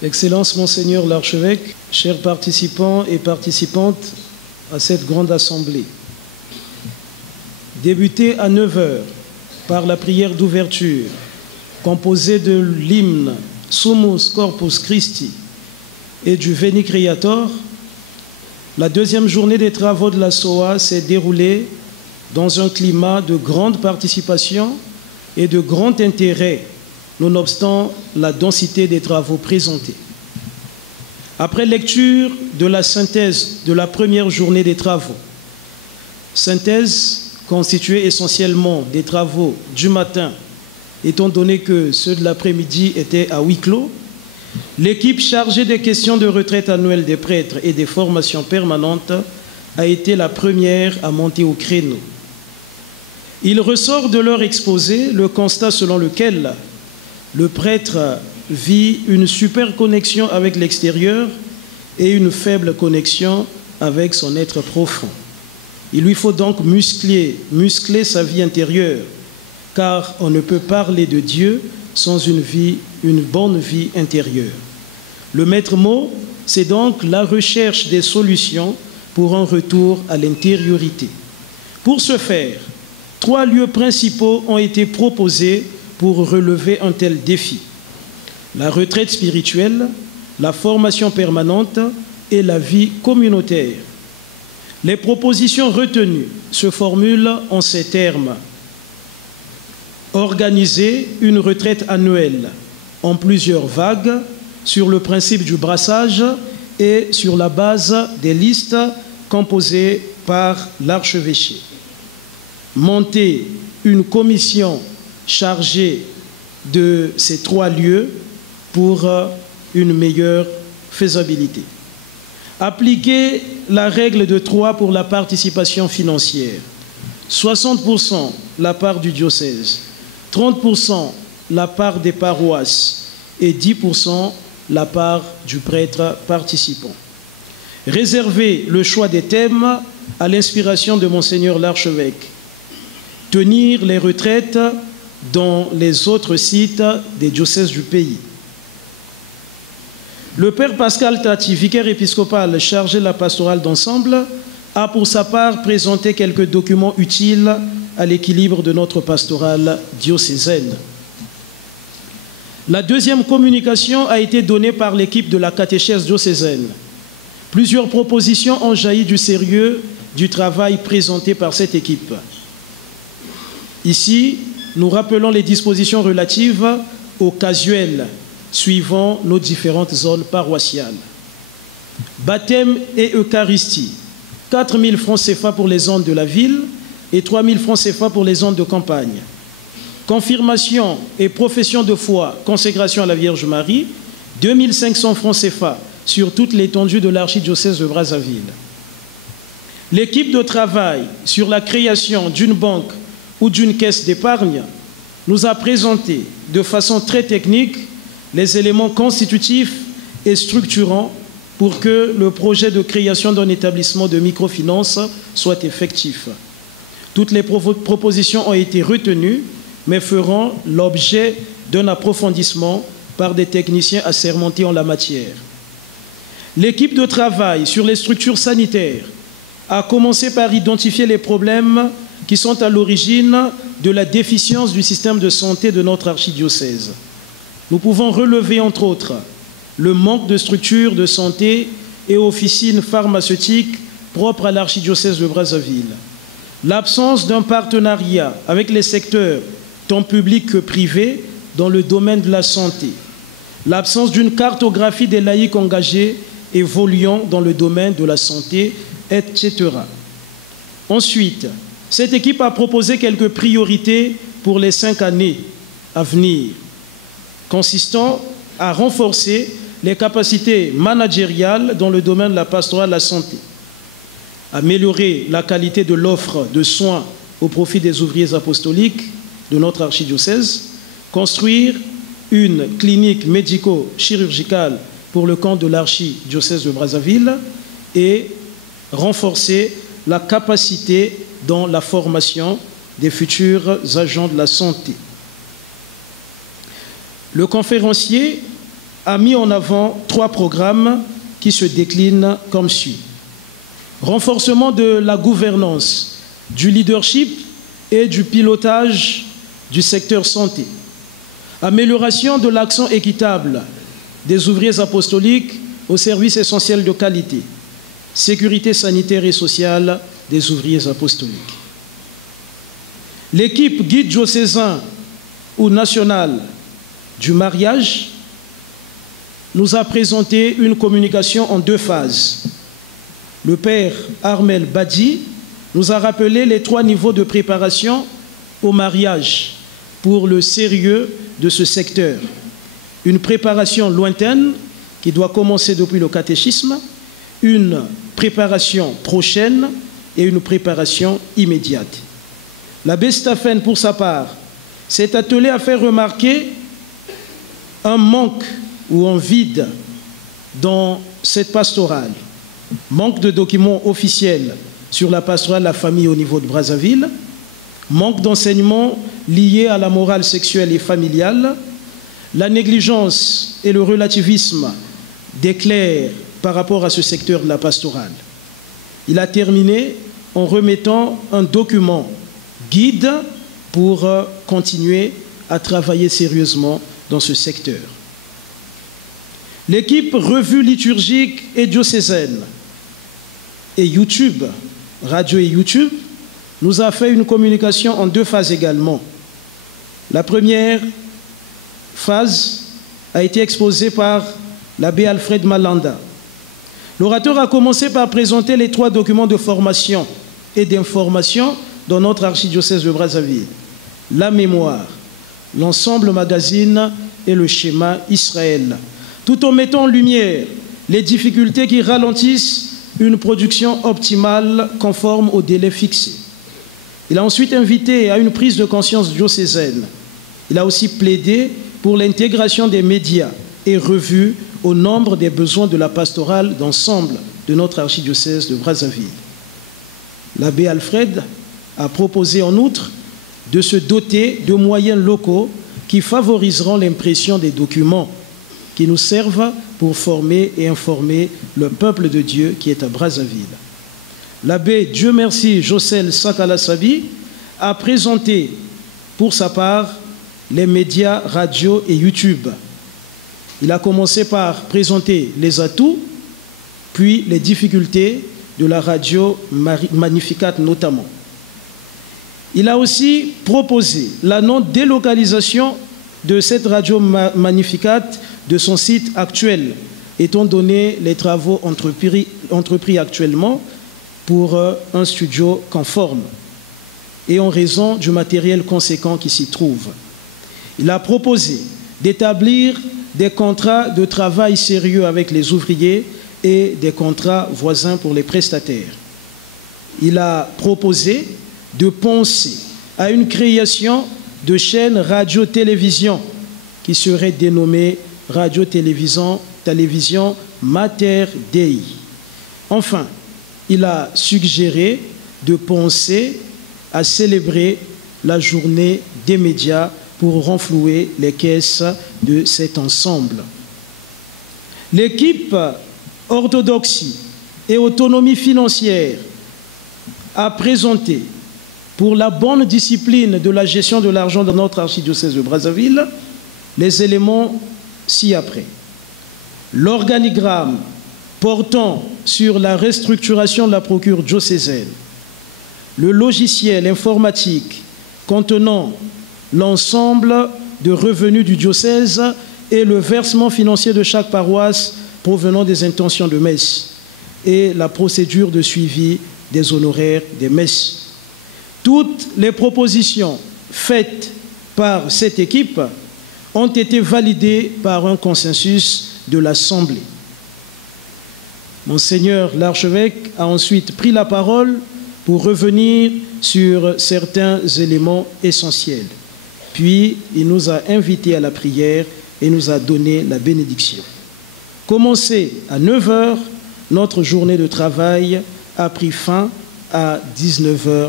Excellence, Monseigneur l'archevêque, chers participants et participantes à cette grande assemblée. Débuté à 9 h par la prière d'ouverture, composée de l'hymne Summus Corpus Christi et du Veni Creator, la deuxième journée des travaux de la SOA s'est déroulée dans un climat de grande participation et de grand intérêt, nonobstant la densité des travaux présentés. Après lecture de la synthèse de la première journée des travaux, synthèse constituée essentiellement des travaux du matin, étant donné que ceux de l'après-midi étaient à huis clos, l'équipe chargée des questions de retraite annuelle des prêtres et des formations permanentes a été la première à monter au créneau. Il ressort de leur exposé le constat selon lequel le prêtre vit une super connexion avec l'extérieur et une faible connexion avec son être profond. Il lui faut donc muscler sa vie intérieure, car on ne peut parler de Dieu sans une bonne vie intérieure. Le maître mot, c'est donc la recherche des solutions pour un retour à l'intériorité. Pour ce faire, 3 lieux principaux ont été proposés pour relever un tel défi: la retraite spirituelle, la formation permanente et la vie communautaire. Les propositions retenues se formulent en ces termes: organiser une retraite annuelle en plusieurs vagues sur le principe du brassage et sur la base des listes composées par l'archevêché. Monter une commission chargée de ces 3 lieux pour une meilleure faisabilité. Appliquer la règle de 3 pour la participation financière. 60% la part du diocèse, 30% la part des paroisses et 10% la part du prêtre participant. Réserver le choix des thèmes à l'inspiration de Monseigneur l'archevêque. Tenir les retraites dans les autres sites des diocèses du pays. Le Père Pascal Tati, vicaire épiscopal chargé de la pastorale d'ensemble, a pour sa part présenté quelques documents utiles à l'équilibre de notre pastorale diocésaine. La deuxième communication a été donnée par l'équipe de la catéchèse diocésaine. Plusieurs propositions ont jailli du sérieux du travail présenté par cette équipe. Ici, nous rappelons les dispositions relatives aux casuels suivant nos différentes zones paroissiales. Baptême et Eucharistie, 4 000 francs CFA pour les zones de la ville et 3 000 francs CFA pour les zones de campagne. Confirmation et profession de foi, consécration à la Vierge Marie, 2 500 francs CFA sur toute l'étendue de l'archidiocèse de Brazzaville. L'équipe de travail sur la création d'une banque ou d'une caisse d'épargne nous a présenté de façon très technique les éléments constitutifs et structurants pour que le projet de création d'un établissement de microfinance soit effectif. Toutes les propositions ont été retenues, mais feront l'objet d'un approfondissement par des techniciens assermentés en la matière. L'équipe de travail sur les structures sanitaires a commencé par identifier les problèmes qui sont à l'origine de la déficience du système de santé de notre archidiocèse. Nous pouvons relever, entre autres, le manque de structures de santé et officines pharmaceutiques propres à l'archidiocèse de Brazzaville, l'absence d'un partenariat avec les secteurs tant publics que privés dans le domaine de la santé, l'absence d'une cartographie des laïcs engagés évoluant dans le domaine de la santé, etc. Ensuite, cette équipe a proposé quelques priorités pour les 5 années à venir, consistant à renforcer les capacités managériales dans le domaine de la pastorale de la santé, améliorer la qualité de l'offre de soins au profit des ouvriers apostoliques de notre archidiocèse, construire une clinique médico-chirurgicale pour le camp de l'archidiocèse de Brazzaville et renforcer la capacité dans la formation des futurs agents de la santé. Le conférencier a mis en avant 3 programmes qui se déclinent comme suit. Renforcement de la gouvernance, du leadership et du pilotage du secteur santé. Amélioration de l'action équitable des ouvriers apostoliques au service essentiel de qualité. Sécurité sanitaire et sociale des ouvriers apostoliques. L'équipe guide diocésain ou national du mariage nous a présenté une communication en 2 phases. Le père Armel Badi nous a rappelé les 3 niveaux de préparation au mariage pour le sérieux de ce secteur. Une préparation lointaine qui doit commencer depuis le catéchisme, une préparation prochaine et une préparation immédiate. L'abbé Staphen, pour sa part, s'est attelé à faire remarquer un manque ou un vide dans cette pastorale. Manque de documents officiels sur la pastorale de la famille au niveau de Brazzaville, manque d'enseignements liés à la morale sexuelle et familiale, la négligence et le relativisme des clercs par rapport à ce secteur de la pastorale. Il a terminé en remettant un document guide pour continuer à travailler sérieusement dans ce secteur. L'équipe revue liturgique et diocésaine et YouTube, radio et YouTube, nous a fait une communication en 2 phases également. La première phase a été exposée par l'abbé Alfred Malanda. L'orateur a commencé par présenter les 3 documents de formation et d'information dans notre archidiocèse de Brazzaville. La mémoire, l'ensemble magazine et le schéma Israël, tout en mettant en lumière les difficultés qui ralentissent une production optimale conforme aux délais fixés. Il a ensuite invité à une prise de conscience diocésaine. Il a aussi plaidé pour l'intégration des médias et revues au nombre des besoins de la pastorale d'ensemble de notre archidiocèse de Brazzaville. L'abbé Alfred a proposé en outre de se doter de moyens locaux qui favoriseront l'impression des documents qui nous servent pour former et informer le peuple de Dieu qui est à Brazzaville. L'abbé Dieu merci Jocel Sakalasabi a présenté pour sa part les médias radio et YouTube. Il a commencé par présenter les atouts, puis les difficultés de la radio Magnificat notamment. Il a aussi proposé la non-délocalisation de cette radio Magnificat de son site actuel, étant donné les travaux entrepris actuellement pour un studio conforme et en raison du matériel conséquent qui s'y trouve. Il a proposé d'établir des contrats de travail sérieux avec les ouvriers et des contrats voisins pour les prestataires. Il a proposé de penser à une création de chaînes radio-télévision qui serait dénommée Radio-Télévision Mater Dei. Enfin, il a suggéré de penser à célébrer la journée des médias pour renflouer les caisses de cet ensemble. L'équipe orthodoxie et autonomie financière a présenté pour la bonne discipline de la gestion de l'argent dans notre archidiocèse de Brazzaville les éléments ci-après. L'organigramme portant sur la restructuration de la procure diocésaine, le logiciel informatique contenant l'ensemble de revenus du diocèse et le versement financier de chaque paroisse provenant des intentions de messe et la procédure de suivi des honoraires des messes. Toutes les propositions faites par cette équipe ont été validées par un consensus de l'Assemblée. Monseigneur l'archevêque a ensuite pris la parole pour revenir sur certains éléments essentiels. Puis, il nous a invités à la prière et nous a donné la bénédiction. Commencé à 9 h, notre journée de travail a pris fin à 19h45.